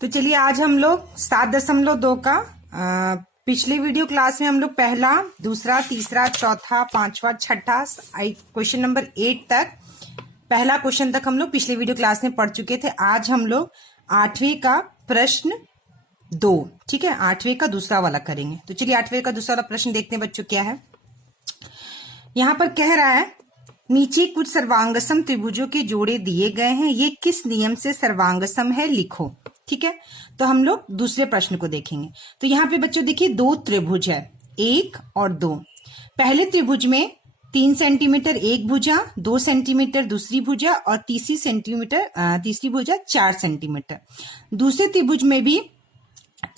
तो चलिए आज हम लोग 7.2 का पिछले वीडियो क्लास में हम लोग पहला, दूसरा, तीसरा, चौथा, पांचवा, छठा क्वेश्चन नंबर 8 तक, पहला क्वेश्चन तक हम लोग पिछले वीडियो क्लास में पढ़ चुके थे। आज हम लोग 8वें का प्रश्न 2, ठीक है, 8वें का दूसरा वाला करेंगे। तो चलिए 8वें का दूसरा वाला प्रश्न देखते हैं बच्चों क्या है। यहां पर कह रहा है नीचे कुछ सर्वांगसम त्रिभुजों के जोड़े दिए गए हैं, ये किस नियम से सर्वांगसम है लिखो। ठीक है, तो हम लोग दूसरे प्रश्न को देखेंगे। तो यहाँ पे बच्चों देखिए 2 त्रिभुज है, 1 और 2। पहले त्रिभुज में 3 सेंटीमीटर एक भुजा, 2 सेंटीमीटर दूसरी भुजा और तीसरी भुजा 4 सेंटीमीटर। दूसरे त्रिभुज में भी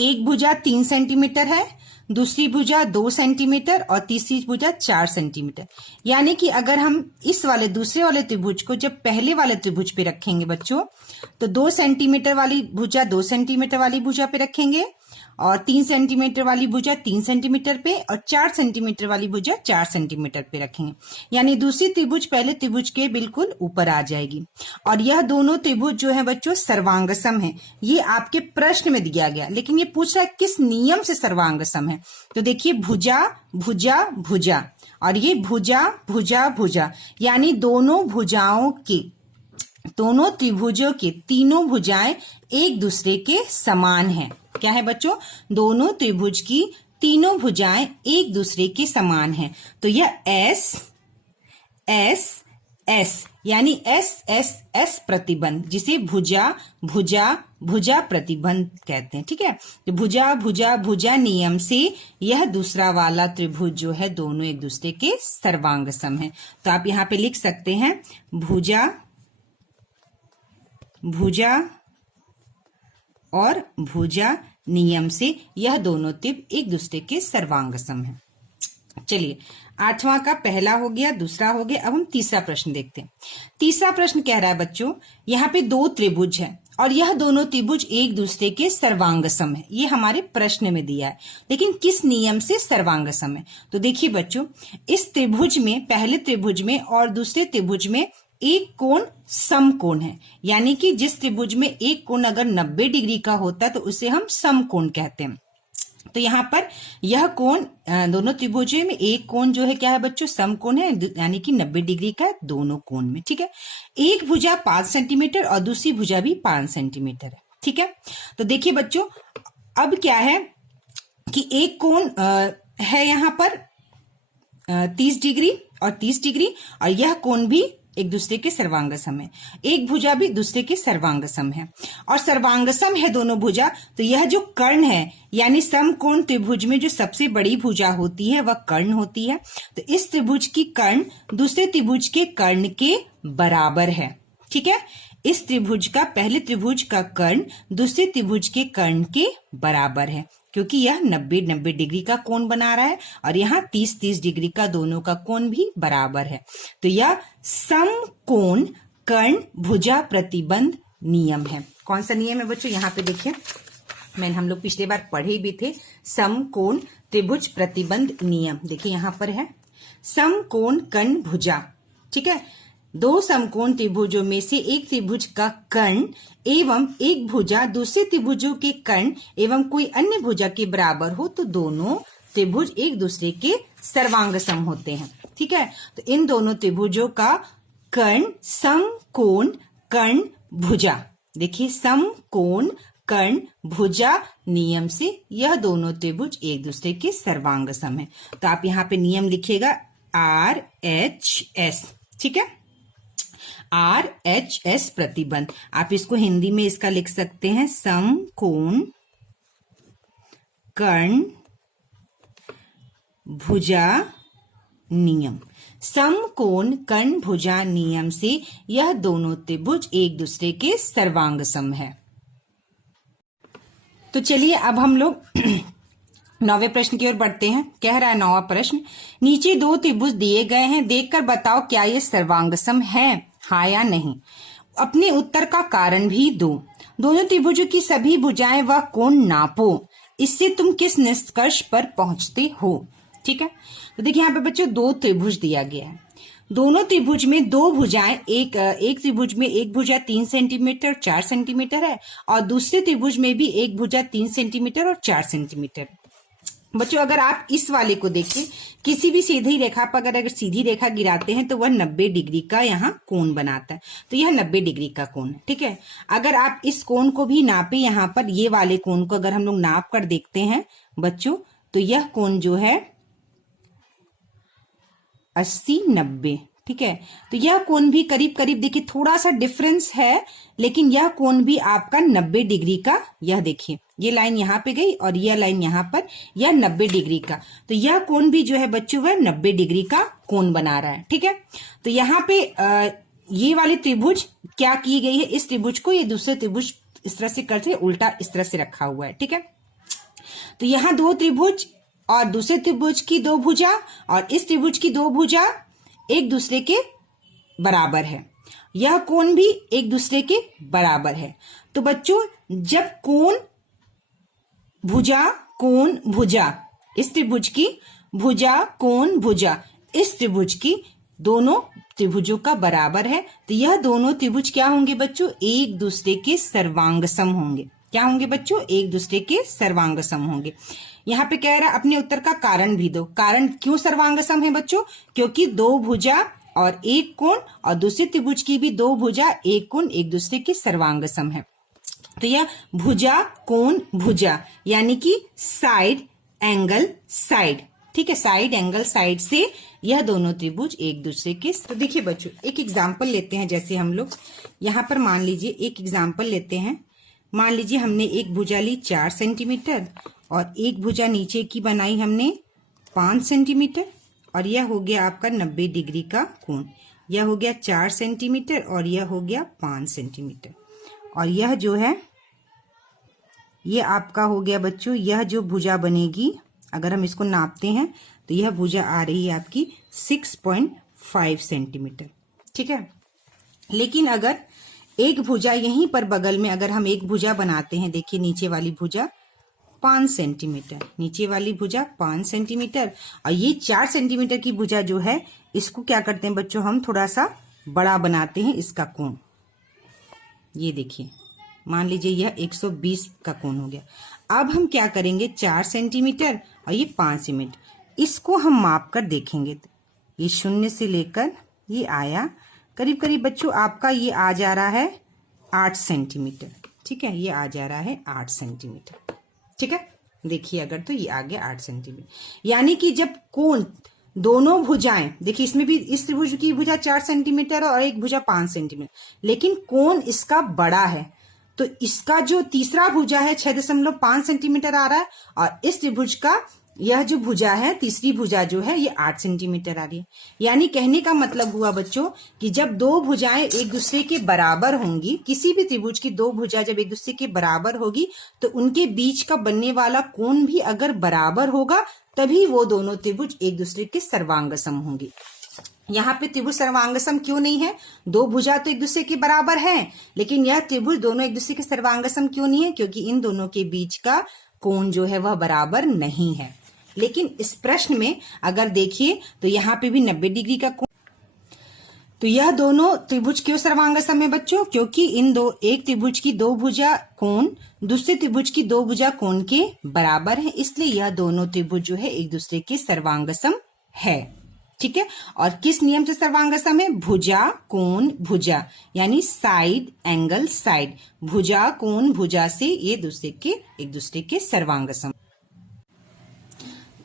एक भुजा 3 सेंटीमीटर है, दूसरी भुजा 2 सेंटीमीटर और तीसरी भुजा 4 सेंटीमीटर। यानी कि अगर हम इस वाले दूसरे वाले त्रिभुज को जब पहले वाले त्रिभुज पे रखेंगे बच्चों, तो 2 सेंटीमीटर वाली भुजा 2 सेंटीमीटर वाली भुजा पे रखेंगे और 3 सेंटीमीटर वाली भुजा 3 सेंटीमीटर पे और 4 सेंटीमीटर वाली भुजा 4 सेंटीमीटर पे रखेंगे। यानी दूसरी त्रिभुज पहले त्रिभुज के बिल्कुल ऊपर आ जाएगी। और यह दोनों त्रिभुज जो है बच्चों सर्वांगसम है। ये आपके प्रश्न में दिया गया, लेकिन ये पूछ रहा है किस नियम से सर्वांगसम है। तो देखिए भुजा भुजा भुजा और ये भुजा भुजा भुजा, यानी दोनों त्रिभुजों के तीनों भुजाएं एक दूसरे के समान हैं। क्या है बच्चों? दोनों त्रिभुज की तीनों भुजाएं एक दूसरे के समान हैं। तो यह एस एस एस यानी एस एस एस प्रतिबंध, जिसे भुजा भुजा भुजा प्रतिबंध कहते हैं। ठीक है, तो भुजा भुजा भुजा नियम से यह दूसरा वाला त्रिभुज जो है दोनों एक दूसरे के सर्वांगसम है। तो आप यहाँ पे लिख सकते हैं भुजा भुजा और भुजा नियम से यह दोनों त्रिभुज एक दूसरे के सर्वांगसम है। चलिए 8वां का पहला हो गया, दूसरा हो गया। अब हम तीसरा प्रश्न देखते हैं। तीसरा प्रश्न कह रहा है बच्चों यहाँ पे 2 त्रिभुज है और यह दोनों त्रिभुज एक दूसरे के सर्वांगसम है। ये हमारे प्रश्न में दिया है, लेकिन किस नियम से सर्वांगसम है। तो देखिए बच्चों, इस त्रिभुज में, पहले त्रिभुज में और दूसरे त्रिभुज में एक कोण समकोण है। यानी कि जिस त्रिभुज में एक कोण अगर 90 डिग्री का होता है तो उसे हम समकोण कहते हैं। तो यहाँ पर यह कोण दोनों त्रिभुजों में एक कोण जो है क्या है बच्चों? समकोण है, यानी कि 90 डिग्री का है दोनों कोण में। ठीक है, एक भुजा 5 सेंटीमीटर और दूसरी भुजा भी 5 सेंटीमीटर है। ठीक है, तो देखिए बच्चों अब क्या है कि एक कोण है यहाँ पर 30 डिग्री और 30 डिग्री, और यह कोण भी एक दूसरे के सर्वांगसम है। एक भुजा भी दूसरे के सर्वांगसम है और सर्वांगसम है दोनों भुजा। तो यह जो कर्ण है, यानी समकोण त्रिभुज में जो सबसे बड़ी भुजा होती है वह कर्ण होती है। तो इस त्रिभुज की कर्ण दूसरे त्रिभुज के कर्ण के बराबर है। ठीक है, इस त्रिभुज का, पहले त्रिभुज का कर्ण दूसरे त्रिभुज के कर्ण के बराबर है, क्योंकि यह 90 डिग्री का कोण बना रहा है और यहाँ 30 डिग्री का, दोनों का कोण भी बराबर है। तो यह समकोण कर्ण भुजा प्रतिबंध नियम है। कौन सा नियम है बच्चों? यहाँ पे देखिए, हम लोग पिछले बार पढ़े भी थे, समकोण त्रिभुज प्रतिबंध नियम। देखिए यहाँ पर है समकोण कर्ण भुजा। ठीक है, 2 समकोण त्रिभुजों में से एक त्रिभुज का कर्ण एवं एक भुजा दूसरे त्रिभुजों के कर्ण एवं कोई अन्य भुजा के बराबर हो तो दोनों त्रिभुज एक दूसरे के सर्वांगसम होते हैं। ठीक है, तो इन दोनों त्रिभुजों का कर्ण समकोण कर्ण भुजा, देखिए समकोण कर्ण भुजा नियम से यह दोनों त्रिभुज एक दूसरे के सर्वांगसम है। तो आप यहाँ पे नियम लिखिएगा RHS। ठीक है, RHS प्रतिबंध। आप इसको हिंदी में इसका लिख सकते हैं समकोण कर्ण भुजा नियम। समकोण कर्ण भुजा नियम से यह दोनों त्रिभुज एक दूसरे के सर्वांगसम है। तो चलिए अब हम लोग 9वें प्रश्न की ओर बढ़ते हैं। कह रहा है 9वां प्रश्न, नीचे 2 त्रिभुज दिए गए हैं, देखकर बताओ क्या ये सर्वांगसम है, हाँ या नहीं। अपने उत्तर का कारण भी दो। दोनों त्रिभुजों की सभी भुजाएं व कोण नापो, इससे तुम किस निष्कर्ष पर पहुंचते हो। ठीक है, तो देखिए यहाँ पे बच्चों 2 त्रिभुज दिया गया है। दोनों त्रिभुज में दो भुजाएं, एक त्रिभुज में एक भुजा 3 सेंटीमीटर 4 सेंटीमीटर है और दूसरे त्रिभुज में भी एक भुजा 3 सेंटीमीटर और 4 सेंटीमीटर। बच्चों अगर आप इस वाले को देखें, किसी भी सीधी रेखा पर अगर सीधी रेखा गिराते हैं तो वह 90 डिग्री का यहाँ कोण बनाता है, तो यह 90 डिग्री का कोण है। ठीक है, अगर आप इस कोण को भी नापे, यहाँ पर ये वाले कोण को अगर हम लोग नाप कर देखते हैं बच्चों, तो यह कोण जो है 80-90। ठीक है, तो यह कोण भी करीब करीब देखिए थोड़ा सा डिफरेंस है, लेकिन यह कोण भी आपका 90 डिग्री का, यह देखिए ये लाइन यहाँ पे गई और यह लाइन यहाँ पर, यह 90 डिग्री का, तो यह कोण भी जो है बच्चों वह 90 डिग्री का कोण बना रहा है। ठीक है, तो यहाँ पे ये वाली त्रिभुज क्या की गई है, इस त्रिभुज को ये दूसरे त्रिभुज इस तरह से करके उल्टा इस तरह से रखा हुआ है। ठीक है, तो यहाँ दो त्रिभुज और दूसरे त्रिभुज की दो भुजा और इस त्रिभुज की दो भुजा एक दूसरे के बराबर है, यह कोण भी एक दूसरे के बराबर है। तो बच्चों जब कोण भुजा कोण भुजा, इस त्रिभुज की भुजा कोण भुजा इस त्रिभुज की, दोनों त्रिभुजों का बराबर है, तो यह दोनों त्रिभुज क्या होंगे बच्चों, एक दूसरे के सर्वांगसम होंगे। क्या होंगे बच्चों, एक दूसरे के सर्वांगसम होंगे। यहाँ पे कह रहा है अपने उत्तर का कारण भी दो। कारण क्यों सर्वांगसम है बच्चों, क्योंकि दो भुजा और एक कोण और दूसरे त्रिभुज की भी दो भुजा एक कोण एक दूसरे के सर्वांगसम है। तो यह भुजा कोण भुजा यानी कि साइड एंगल साइड। ठीक है, साइड एंगल साइड से यह दोनों त्रिभुज एक दूसरे के। तो देखिए बच्चों एक एग्जाम्पल लेते हैं, जैसे हम लोग यहाँ पर मान लीजिए एक एग्जाम्पल लेते हैं। मान लीजिए हमने एक भुजा ली 4 सेंटीमीटर और एक भुजा नीचे की बनाई हमने 5 सेंटीमीटर और यह हो गया आपका 90 डिग्री का कोण। यह हो गया 4 सेंटीमीटर और यह हो गया 5 सेंटीमीटर और यह जो है ये आपका हो गया बच्चों, यह जो भुजा बनेगी अगर हम इसको नापते हैं तो यह भुजा आ रही है आपकी 6.5 सेंटीमीटर। ठीक है, लेकिन अगर एक भुजा यहीं पर बगल में अगर हम एक भुजा बनाते हैं, देखिए नीचे वाली भुजा 5 सेंटीमीटर, नीचे वाली भुजा 5 सेंटीमीटर और ये 4 सेंटीमीटर की भुजा जो है इसको क्या करते हैं बच्चों, हम थोड़ा सा बड़ा बनाते हैं इसका कोण। ये देखिए मान लीजिए यह 120 का कोण हो गया। अब हम क्या करेंगे, 4 सेंटीमीटर और ये 5 सेंटीमीटर, इसको हम माप कर देखेंगे। ये 0 से लेकर ये आया करीब करीब बच्चों आपका ये आ जा रहा है 8 सेंटीमीटर। ठीक है, ये आ जा रहा है 8 सेंटीमीटर। ठीक है, देखिए अगर तो ये आ गया 8 सेंटीमीटर, यानी कि जब कोण दोनों भुजाएं, देखिए इसमें भी इस त्रिभुज की भुजा 4 सेंटीमीटर और एक भुजा 5 सेंटीमीटर, लेकिन कोण इसका बड़ा है, तो इसका जो तीसरा भुजा है 6.5 सेंटीमीटर आ रहा है और इस त्रिभुज का यह जो भुजा है तीसरी भुजा जो है ये 8 सेंटीमीटर आ रही है। यानी कहने का मतलब हुआ बच्चों कि जब दो भुजाएं एक दूसरे के बराबर होंगी, किसी भी त्रिभुज की दो भुजा जब एक दूसरे के बराबर होगी तो उनके बीच का बनने वाला कोण भी अगर बराबर होगा तभी वो दोनों त्रिभुज एक दूसरे के सर्वांगसम होंगे। यहाँ पे त्रिभुज सर्वांगसम क्यों नहीं है, दो भुजा तो एक दूसरे के बराबर हैं, लेकिन यह त्रिभुज दोनों एक दूसरे के सर्वांगसम क्यों नहीं है, क्योंकि इन दोनों के बीच का कोण जो है वह बराबर नहीं है। लेकिन इस प्रश्न में अगर देखिए तो यहाँ पे भी 90 डिग्री का कोण, तो यह दोनों त्रिभुज क्यों सर्वांगसम है बच्चों, क्योंकि इन दो एक त्रिभुज की दो भुजा कोण दूसरे त्रिभुज की दो भुजा कोण के बराबर है, इसलिए यह दोनों त्रिभुज जो है एक दूसरे के सर्वांगसम है। ठीक है, और किस नियम से सर्वांगसम है, भुजा कोण भुजा यानी साइड एंगल साइड, भुजा कोण भुजा से ये एक दूसरे के सर्वांगसम।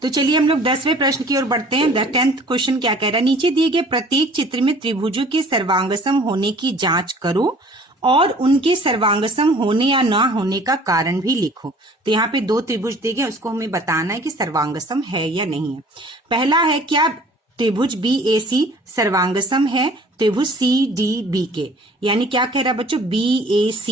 तो चलिए हम लोग 10वें प्रश्न की ओर बढ़ते हैं। 10th क्वेश्चन क्या कह रहा है, नीचे दिए गए प्रत्येक चित्र में त्रिभुजों के सर्वांगसम होने की जांच करो और उनके सर्वांगसम होने या ना होने का कारण भी लिखो। तो यहाँ पे दो त्रिभुज दिए गए, उसको हमें बताना है कि सर्वांगसम है या नहीं है। पहला है क्या त्रिभुज BAC सर्वांगसम है त्रिभुज CDB के, यानी क्या कह रहा है बच्चों, BAC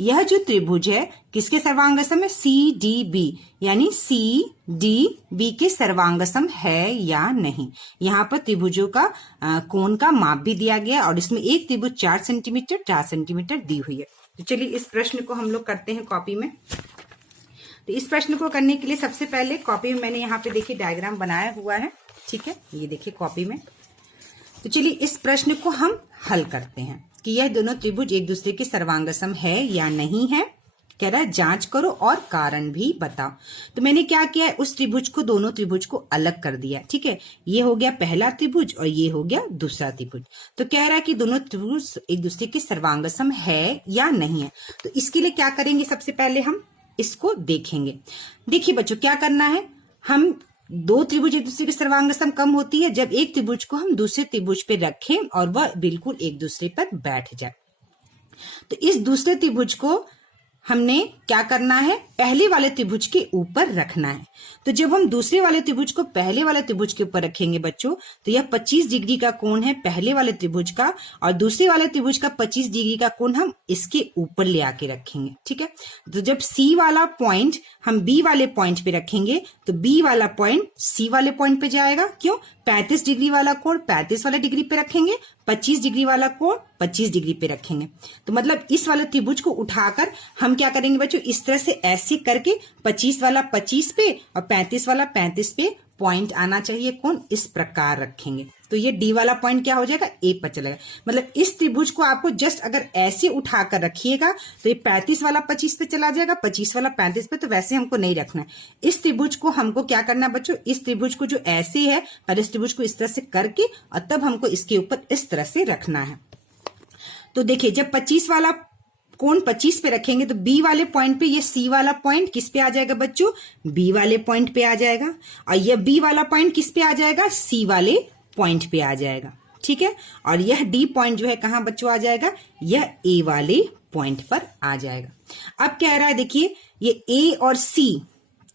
यह जो त्रिभुज है किसके सर्वांगसम है, CDB, यानी CDB के सर्वांगसम है या नहीं। यहाँ पर त्रिभुजों का कोण का माप भी दिया गया और इसमें एक त्रिभुज 4 सेंटीमीटर दी हुई है। तो चलिए इस प्रश्न को हम लोग करते हैं कॉपी में। तो इस प्रश्न को करने के लिए सबसे पहले कॉपी में मैंने यहाँ पे देखिए डायग्राम बनाया हुआ है। ठीक है, ये देखिए कॉपी में। तो चलिए इस प्रश्न को हम हल करते हैं कि यह दोनों त्रिभुज एक दूसरे के सर्वांगसम है या नहीं है। कह रहा है जांच करो और कारण भी बताओ। तो मैंने क्या किया है, उस त्रिभुज को, दोनों त्रिभुज को अलग कर दिया। ठीक है, ये हो गया पहला त्रिभुज और ये हो गया दूसरा त्रिभुज। तो कह रहा है कि दोनों त्रिभुज एक दूसरे के सर्वांगसम है या नहीं है। तो इसके लिए क्या करेंगे, सबसे पहले हम इसको देखेंगे। देखिए बच्चों, क्या करना है, हम दो त्रिभुज एक दूसरे के सर्वांगसम कम होती है जब एक त्रिभुज को हम दूसरे त्रिभुज पे रखें और वह बिल्कुल एक दूसरे पर बैठ जाए। तो इस दूसरे त्रिभुज को हमने क्या करना है, पहले वाले त्रिभुज के ऊपर रखना है। तो जब हम दूसरे वाले त्रिभुज को पहले वाले त्रिभुज के ऊपर रखेंगे बच्चों, तो यह 25 डिग्री का कोण है पहले वाले त्रिभुज का, और दूसरे वाले त्रिभुज का 25 डिग्री का कोण हम इसके ऊपर ले आके रखेंगे। ठीक है, तो जब सी वाला पॉइंट हम बी वाले पॉइंट पे रखेंगे तो बी वाला पॉइंट सी वाले पॉइंट पे जाएगा। क्यों, 35 डिग्री वाला कोण 35 वाले डिग्री पे रखेंगे, 25 डिग्री वाला कोण 25 डिग्री पे रखेंगे। तो मतलब इस वाले त्रिभुज को उठाकर हम क्या करेंगे बच्चों, इस तरह से ऐसे करके 25 वाला 25 पे और 35 वाला 35 पे पॉइंट आना चाहिए, कौन, इस प्रकार रखेंगे। तो ये डी वाला पॉइंट क्या हो जाएगा, ए पर चलेगा। मतलब इस त्रिभुज को आपको जस्ट अगर ऐसे उठाकर रखिएगा तो ये 35 वाला 25 पे चला जाएगा, 25 वाला 35 पे, तो वैसे हमको नहीं रखना है। इस त्रिभुज को हमको क्या करना है बच्चों, इस त्रिभुज को जो ऐसे है और इस त्रिभुज को इस तरह से करके और तब हमको इसके ऊपर इस तरह से रखना है। तो देखिए, जब 25 वाला कोण 25 पे रखेंगे तो बी वाले पॉइंट पे ये सी वाला पॉइंट किस पे आ जाएगा बच्चों, बी वाले पॉइंट पे आ जाएगा, और यह बी वाला पॉइंट किस पे आ जाएगा, सी वाले पॉइंट पे आ जाएगा। ठीक है, और यह डी पॉइंट जो है कहां बच्चों आ जाएगा, यह ए वाले पॉइंट पर आ जाएगा। अब कह रहा है देखिए, ये ए और सी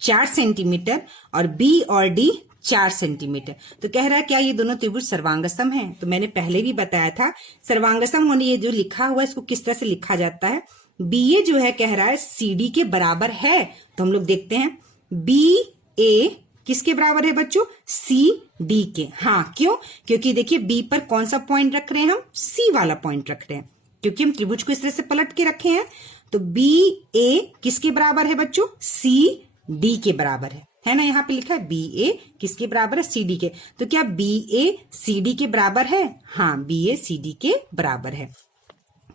4 सेंटीमीटर और बी और डी 4 सेंटीमीटर। तो कह रहा है क्या ये दोनों त्रिभुज सर्वांगसम हैं। तो मैंने पहले भी बताया था, सर्वांगसम होने ये जो लिखा हुआ है इसको किस तरह से लिखा जाता है, बी ए जो है कह रहा है सी डी के बराबर है। तो हम लोग देखते हैं बी ए किसके बराबर है बच्चों, सी डी के। हाँ, क्यों, क्योंकि देखिए बी पर कौन सा पॉइंट रख रहे हैं हम, सी वाला पॉइंट रख रहे हैं, क्योंकि हम त्रिभुज को इस तरह से पलट के रखे हैं। तो बी ए किसके बराबर है बच्चों, सी डी के बराबर है ना, यहाँ पे लिखा है बी ए किसके बराबर है, सी डी के। तो क्या बी ए सी डी के बराबर है, हाँ बी ए सी डी के बराबर है।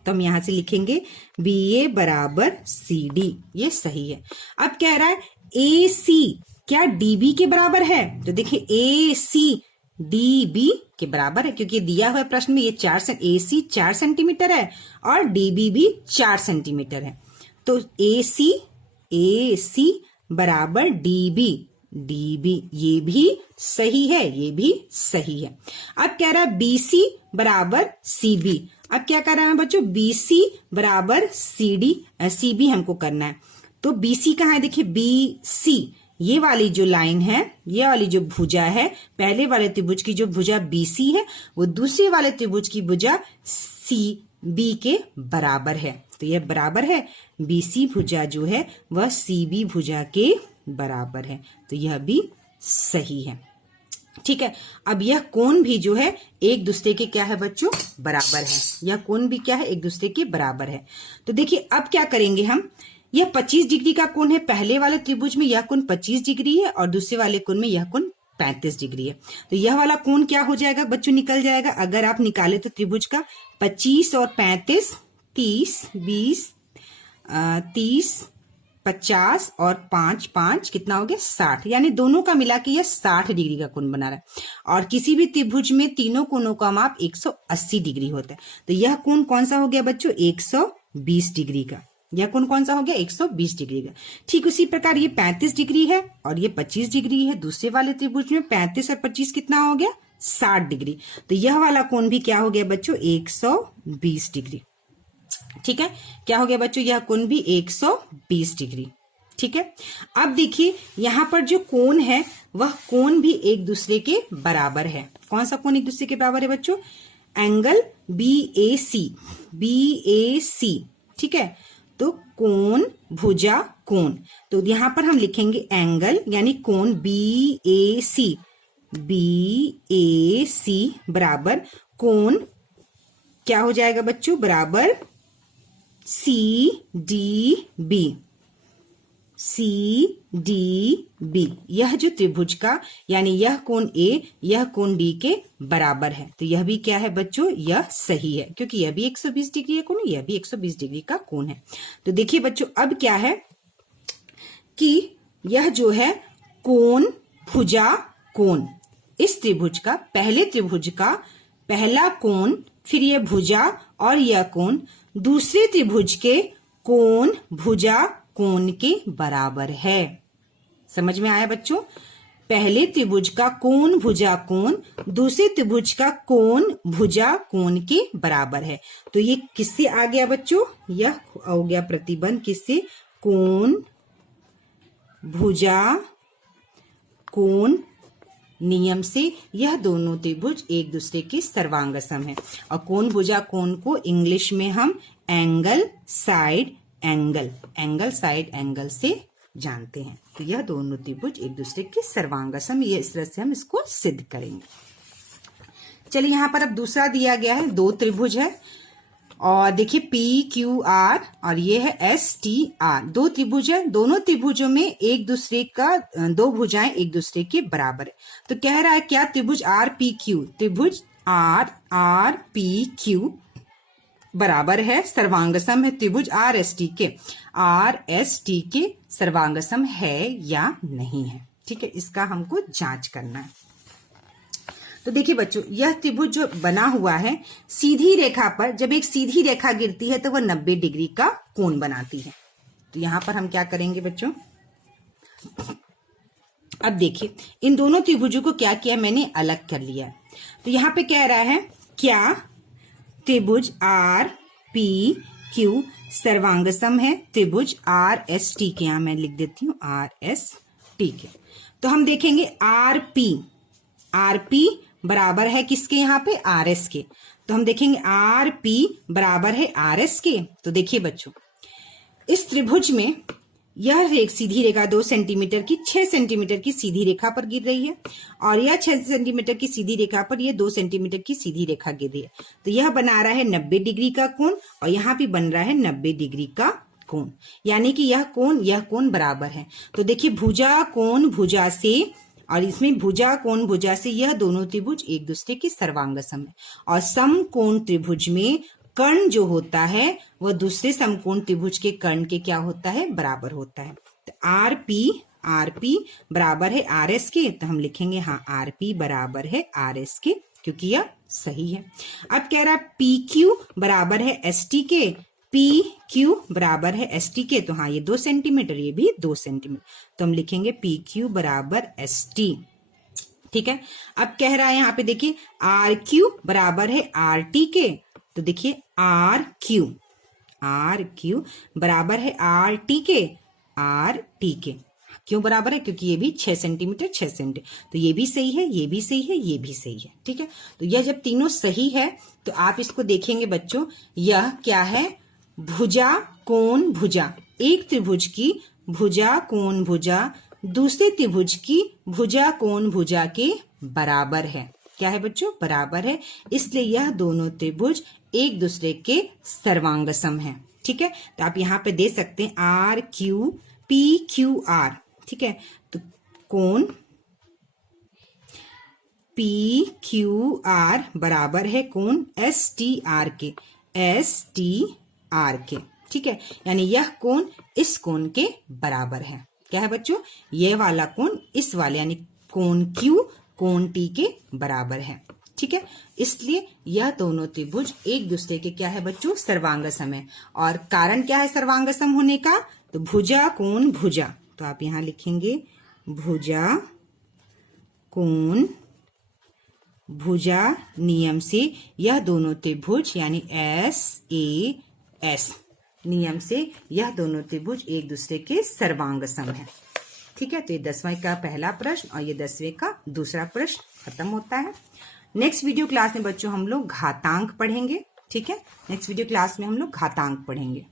तो हम यहां से लिखेंगे बी ए बराबर सी डी, ये सही है। अब कह रहा है ए सी क्या डी बी के बराबर है। तो देखिए ए सी डी बी के बराबर है, क्योंकि दिया हुआ प्रश्न में ये ए सी 4 सेंटीमीटर है और डी बी भी 4 सेंटीमीटर है। तो ए सी बराबर डी बी, ये भी सही है, ये भी सही है। अब कह रहा है बी सी बराबर सी बी। अब क्या कर रहा है बच्चों, बी सी बराबर सी डी, सी बी हमको करना है। तो बी सी कहाँ है, देखिए बी सी ये वाली जो लाइन है, ये वाली जो भुजा है, पहले वाले त्रिभुज की जो भुजा बी सी है वो दूसरे वाले त्रिभुज की भुजा सी बी के बराबर है। तो यह बराबर है, बी सी भुजा जो है वह सी बी भुजा के बराबर है। तो यह भी सही है। ठीक है, अब यह कोण भी जो है एक दूसरे के क्या है बच्चों, बराबर है। यह कोण भी क्या है, एक दूसरे के बराबर है। तो देखिए अब क्या करेंगे हम, यह 25 डिग्री का कोण है, पहले वाले त्रिभुज में यह कोण 25 डिग्री है और दूसरे वाले कोण में यह कोण 35 डिग्री है। तो यह वाला कोण क्या हो जाएगा बच्चों, निकल जाएगा। अगर आप निकाले तो त्रिभुज का 25 और 35 30 20 30 50 और 5 5 कितना हो गया 60, यानी दोनों का मिला के यह 60 डिग्री का कोण बना रहा है। और किसी भी त्रिभुज में तीनों कोणों का माप 180 डिग्री होता है। तो यह कोण कौन सा हो गया बच्चों, 120 डिग्री का। यह कोण कौन सा हो गया, 120 डिग्री का। ठीक उसी प्रकार ये 35 डिग्री है और ये 25 डिग्री है। दूसरे वाले त्रिभुज में 35 और 25 कितना हो गया, 60 डिग्री। तो यह वाला कोण भी क्या हो गया बच्चों, 120 डिग्री। ठीक है, क्या हो गया बच्चों, यह कोण भी 120 डिग्री। ठीक है, अब देखिए यहां पर जो कोण है वह कोण भी एक दूसरे के बराबर है। कौन सा कोण एक दूसरे के बराबर है बच्चों, एंगल बी ए सी। ठीक है, तो कोण भुजा कोण, तो यहां पर हम लिखेंगे एंगल यानी कोण बी ए सी बराबर कोण क्या हो जाएगा बच्चों, बराबर C D B. C D B, यह जो त्रिभुज का यानी यह कोण ए यह कोण डी के बराबर है। तो यह भी क्या है बच्चों, यह सही है, क्योंकि यह भी 120 डिग्री का कोण, यह भी 120 डिग्री का कोण है। तो देखिए बच्चों अब क्या है कि यह जो है कोण भुजा कोण, इस त्रिभुज का, पहले त्रिभुज का पहला कोण, फिर यह भुजा और यह कोण दूसरे त्रिभुज के कोण भुजा कोण के बराबर है। समझ में आया बच्चों? पहले त्रिभुज का कोण भुजा कोण दूसरे त्रिभुज का कोण भुजा कोण के बराबर है। तो ये किससे आ गया बच्चों? यह हो गया प्रतिबंध किससे? कोण भुजा कोण नियम से यह दोनों त्रिभुज एक दूसरे के सर्वांगसम है। और कोण भुजा कोण को इंग्लिश में हम एंगल साइड एंगल से जानते हैं। तो यह दोनों त्रिभुज एक दूसरे के सर्वांगसम, ये इस तरह से हम इसको सिद्ध करेंगे। चलिए यहाँ पर अब दूसरा दिया गया है, दो त्रिभुज है और देखिए पी क्यू आर और ये है एस टी आर, दो त्रिभुज है। दोनों त्रिभुजों में एक दूसरे का दो भुजाएं एक दूसरे के बराबर है। तो कह रहा है क्या? त्रिभुज आर पी क्यू, त्रिभुज आर पी क्यू बराबर है, सर्वांगसम है त्रिभुज आर एस टी के सर्वांगसम है या नहीं है। ठीक है, इसका हमको जांच करना है। तो देखिए बच्चों, यह त्रिभुज जो बना हुआ है सीधी रेखा पर, जब एक सीधी रेखा गिरती है तो वह 90 डिग्री का कोण बनाती है। तो यहां पर हम क्या करेंगे बच्चों? अब देखिए इन दोनों त्रिभुजों को क्या किया, मैंने अलग कर लिया। तो यहां पे कह रहा है क्या त्रिभुज आर पी क्यू सर्वांगसम है त्रिभुज आर एस टी के, यहां मैं लिख देती हूं आर एस टी के। तो हम देखेंगे आर पी बराबर है किसके? यहाँ पे आर एस के। तो हम देखेंगे आर पी बराबर है आर एस के। तो देखिए बच्चों, इस त्रिभुज में यह सीधी रेखा 2 सेंटीमीटर की 6 सेंटीमीटर की सीधी रेखा पर गिर रही है और यह 6 सेंटीमीटर की सीधी रेखा पर यह 2 सेंटीमीटर की सीधी रेखा गिर रही है। तो यह बना रहा है 90 डिग्री का कोण और यहाँ भी बन रहा है 90 डिग्री का कोण, यानी कि यह कोण बराबर है। तो देखिए भुजा कोण भुजा से, और इसमें भुजा कोण भुजा से यह दोनों त्रिभुज एक दूसरे के सर्वांगसम है। और समकोण त्रिभुज में कर्ण जो होता है वह दूसरे समकोण त्रिभुज के कर्ण के क्या होता है? बराबर होता है। तो आर पी बराबर है आर एस के। तो हम लिखेंगे हाँ आर पी बराबर है आर एस के, क्योंकि यह सही है। अब कह रहा है पी क्यू बराबर है एस टी के, पी क्यू बराबर है एस टी के। तो हाँ ये 2 सेंटीमीटर, ये भी 2 सेंटीमीटर। तो हम लिखेंगे पी क्यू बराबर एस टी। ठीक है, अब कह रहा है यहाँ पे देखिए आर क्यू बराबर है आर टी के। तो देखिए आर क्यू बराबर है आर टी के। क्यों बराबर है? क्योंकि ये भी 6 सेंटीमीटर 6 सेंटीमीटर। तो ये भी सही है, ये भी सही है, ये भी सही है। ठीक है, तो यह जब तीनों सही है तो आप इसको देखेंगे बच्चों, यह क्या है? भुजा कोण भुजा, एक त्रिभुज की भुजा कोण भुजा दूसरे त्रिभुज की भुजा कोण भुजा के बराबर है। क्या है बच्चों? बराबर है। इसलिए यह दोनों त्रिभुज एक दूसरे के सर्वांगसम है। ठीक है, तो आप यहाँ पे दे सकते हैं R Q P Q R. ठीक है, तो कोण पी क्यू आर बराबर है कोण एस टी आर के, ठीक है, यानी यह कोण इस कोण के बराबर है। क्या है बच्चों? यह वाला कोण इस वाले यानी कोण क्यू कोण टी के बराबर है। ठीक है, इसलिए यह दोनों त्रिभुज एक दूसरे के क्या है बच्चों? सर्वांगसम है। और कारण क्या है सर्वांगसम होने का? तो भुजा कोण भुजा। तो आप यहां लिखेंगे भुजा कोण भुजा नियम से यह दोनों त्रिभुज यानी एस ए एस नियम से यह दोनों त्रिभुज एक दूसरे के सर्वांगसम है। ठीक है, तो ये 10वें का पहला प्रश्न और ये 10वें का दूसरा प्रश्न खत्म होता है। नेक्स्ट वीडियो क्लास में बच्चों हम लोग घातांक पढ़ेंगे। ठीक है, नेक्स्ट वीडियो क्लास में हम लोग घातांक पढ़ेंगे।